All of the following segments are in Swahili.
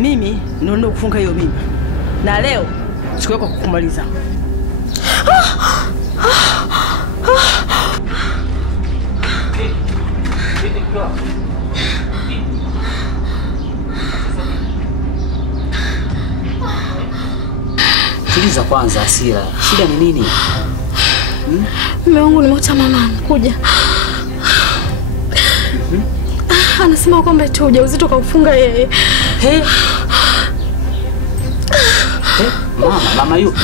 Mimi ndio kufunga hiyo mimba. Na leo siku yako kukumaliza. Tuliza kwanza hasira. Shida ni nini? Mume wangu nimeota mama anakuja. Anasema kwamba eti ujauzito kaufunga yeye. He? Mama yupi?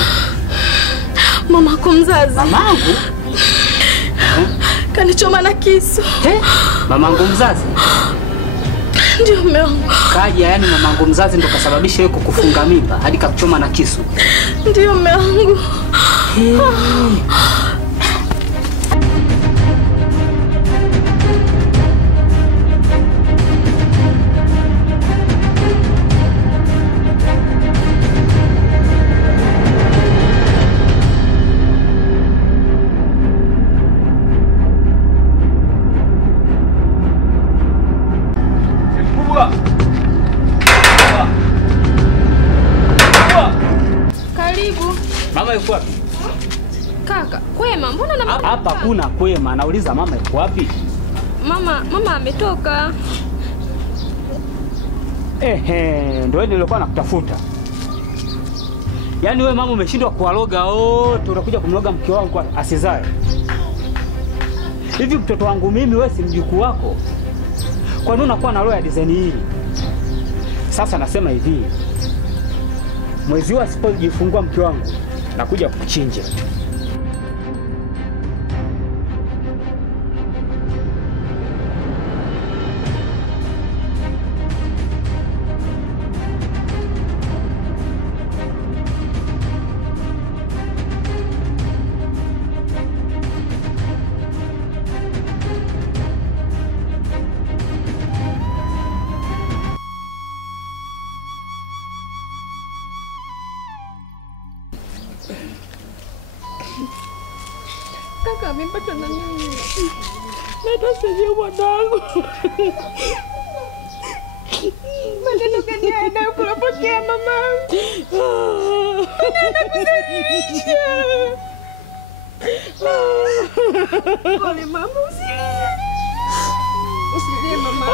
Mama yako mzazi. Mamangu? Kanichoma na kisu. Mamangu mzazi? Ndio mume wangu. Kaja, yani mamangu mzazi ndo kasababisha wewe kukufunga mimba hadi kakuchoma na kisu? Ndio mume wangu. Mama yuko wapi? Kaka, kwema, mbona na hapa kuna kwema, nauliza mama yuko wapi? Mama ametoka. Ndio nilikuwa nakutafuta. Yaani wewe mama umeshindwa kuwaloga wote, unakuja kumloga mke wangu asizae. Hivi mtoto wangu mimi wewe si mjukuu wako? Kwa nini unakuwa na roho ya design hii? Sasa nasema hivi. Mwezi huu asipojifungua mke wangu, nakuja kukuchinja. Kaka amepata na nini? Natasaidia mwanangu. Maneno gani haya yanayopokea mamangu? Anakusaidia. Pole mama, usilie. Usilie mama.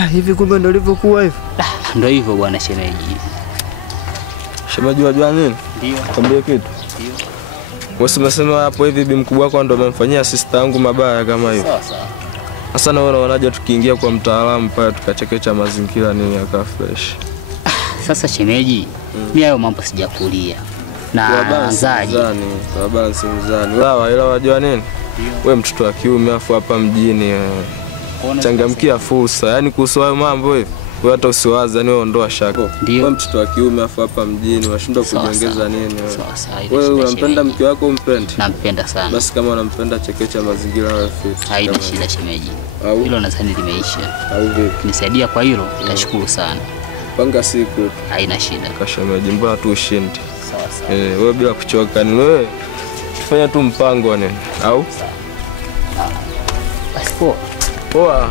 Hivi kumbe ndio ilivyokuwa hivyo? Ndio hivyo bwana shemeji. Shemeji wajua nini? Ndio. Kwambie kitu. Ndio. Wewe umesema hapo hivi bi mkubwa wako ndo amemfanyia sister yangu mabaya kama hiyo. Sawa sawa. Sasa na wewe unaonaje tukiingia kwa mtaalamu pale tukachekecha mazingira nini yaka fresh? Sasa shemeji, mimi hayo mambo sijakulia. Na zaji. Kwa balance mzani. Sawa, ila wajua nini? Wewe mtoto wa kiume afu hapa mjini changamkia fursa. Yaani kuhusu hayo mambo hivi. Wewe hata usiwaze, yani wewe ondoa shaka. Wewe mtoto wa kiume afu hapa mjini unashindwa kujiongeza nini wewe? Wewe unampenda mke wako umpendi? Nampenda sana. Basi kama unampenda chekecha mazingira hayo fit. Haina shida shemeji. Hilo nadhani limeisha. Au vipi? Nisaidia kwa hilo, nitashukuru sana. Panga siku. Haina shida. Kashemeji, mbona tu ushindi? Sawa sawa. Wewe bila kuchoka ni wewe. Tufanya tu mpango nini? Au? Basi poa. Poa.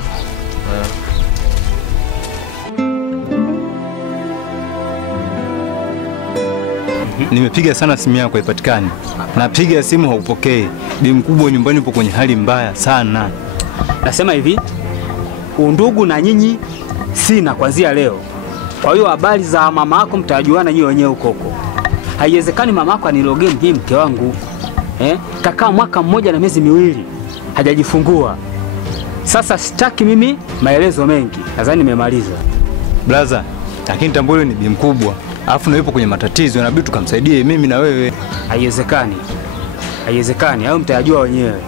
Nimepiga sana simu yako haipatikani. Napiga simu haupokei. Bi mkubwa nyumbani upo kwenye hali mbaya sana. Nasema hivi, undugu na nyinyi sina kuanzia leo. Kwa hiyo habari za mama yako mtajuana nyinyi wenyewe huko. Haiwezekani mama yako anilogee mjie mke wangu. Kakaa mwaka mmoja na miezi miwili hajajifungua. Sasa sitaki mimi maelezo mengi. Nadhani nimemaliza. Blaza, lakini tambule ni bi mkubwa. Alafu na yupo kwenye matatizo, inabidi tukamsaidie mimi na wewe. Haiwezekani. Haiwezekani, au mtajua wenyewe.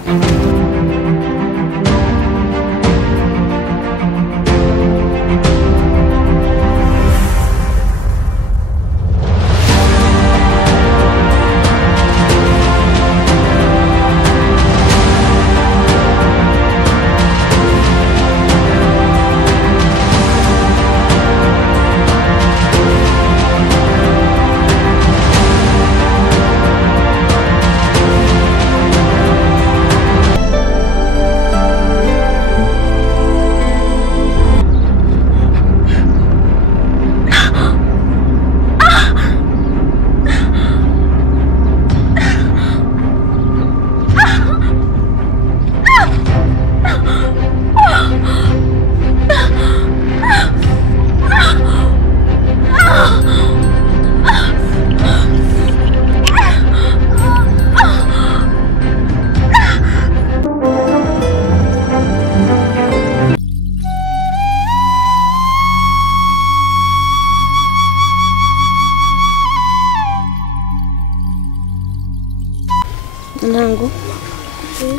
Nangu.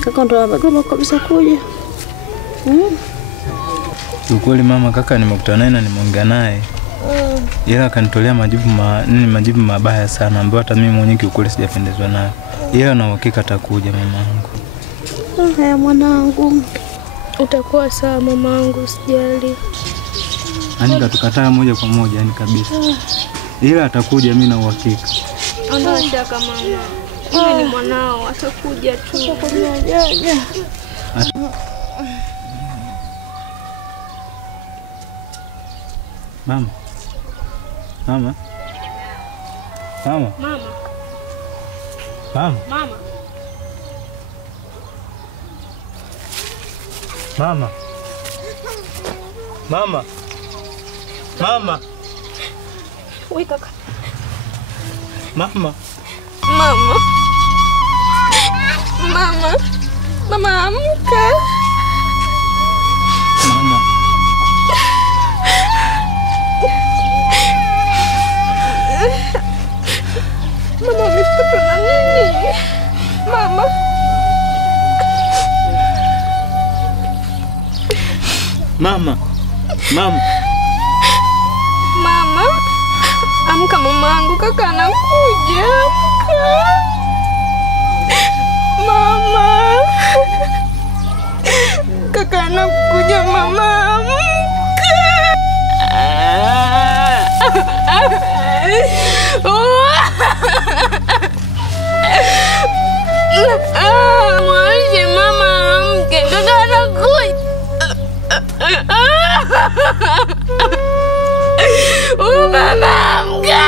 Kaka ndo amegoma kabisa kuja. Ukweli mama, kaka nimekutana naye na nimeongea naye. Ila akanitolea majibu mabaya sana ambayo hata mimi mwenyewe kiukweli sijapendezwa nayo. Ila na uhakika atakuja mamangu. Haya mwanangu. Utakuwa sawa mamangu, usijali. Yaani katukataa moja kwa moja yani kabisa. Ila atakuja, mimi na uhakika. Ondoa shaka mama. Yeye ni mwanao, atakuja tu. Atakuja. Mama. Mama. Mama. Mama. Mama. Mama. Mama. Mama. Mama. Wewe kaka. Mama. Mama. Mama. Mama amka. Mama. Mama umeshtuka na nini? Mama. Mama. Mama. Mama. Amka mamangu, kaka anakuja. Amka. Mama. Kaka anakuja mama. Amka. Mwache mama amke, kaka anakuja. Mama amka.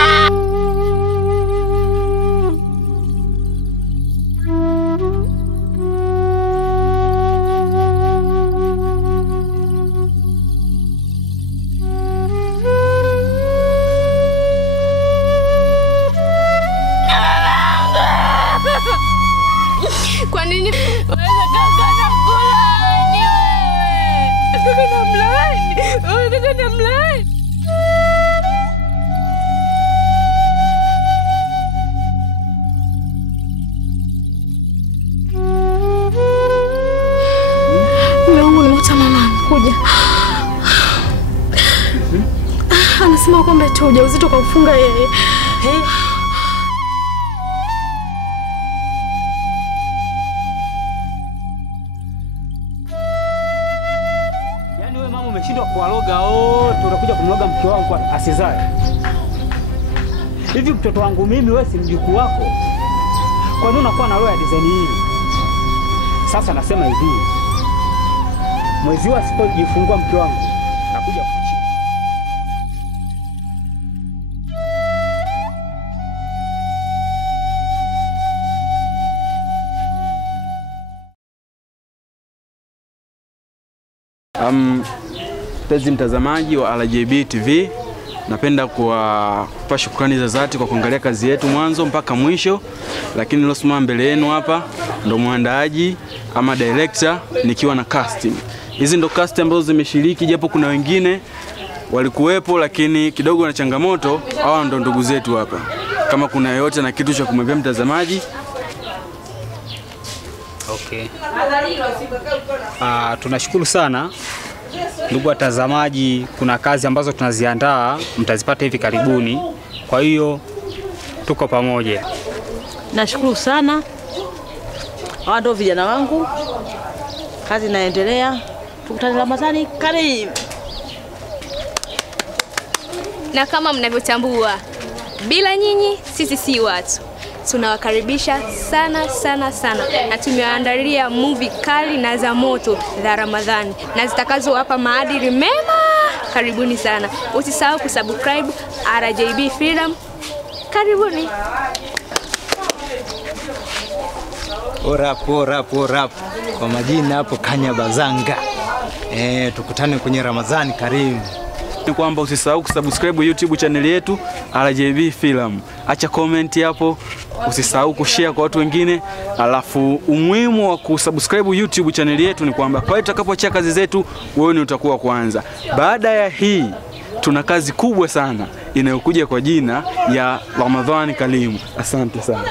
Anasema kwamba ujauzito kaufunga yeye. Yaani wewe mama umeshindwa kuwaloga wote, unakuja kumloga mke wangu asizae. Hivi mtoto wangu mimi wewe si mjukuu wako? Kwa nini unakuwa na roho ya design hii? Sasa nasema hivi. Mwezi huu asipojifungua mke wangu nakuja kukuchia. Mpenzi mtazamaji wa RJB TV, napenda kuwapa shukrani za dhati kwa kuangalia kazi yetu mwanzo mpaka mwisho, lakini nilosimama mbele yenu hapa ndo mwandaaji ama director nikiwa na casting. Hizi ndo cast ambazo zimeshiriki, japo kuna wengine walikuwepo lakini kidogo na changamoto. Hawa ndo ndugu zetu hapa. Kama kuna yote na kitu cha kumwambia mtazamaji. Okay. Tunashukuru sana ndugu watazamaji, kuna kazi ambazo tunaziandaa mtazipata hivi karibuni. Kwa hiyo tuko pamoja. Nashukuru sana. Hawa ndio vijana wangu. Kazi inaendelea. Tukutane Ramadhani karimu. Na kama mnavyotambua, bila nyinyi sisi si watu. Tunawakaribisha sana sana sana, na tumewaandalia movie kali na za moto za Ramadhani na zitakazowapa maadili mema. Karibuni sana. Usisahau kusubscribe RJB Film. Karibuni. Orap. Kwa majina hapo Kanyabazanga. Tukutane kwenye Ramadhani karimu. Ni kwamba usisahau kusubscribe YouTube channel yetu RJB Film. Acha comment hapo, usisahau kushare kwa watu wengine. Alafu umuhimu wa kusubscribe YouTube channel yetu ni kwamba pale tutakapoachia kazi zetu wewe ni utakuwa kwanza. Baada ya hii tuna kazi kubwa sana inayokuja kwa jina ya Ramadhani Karimu. Asante sana.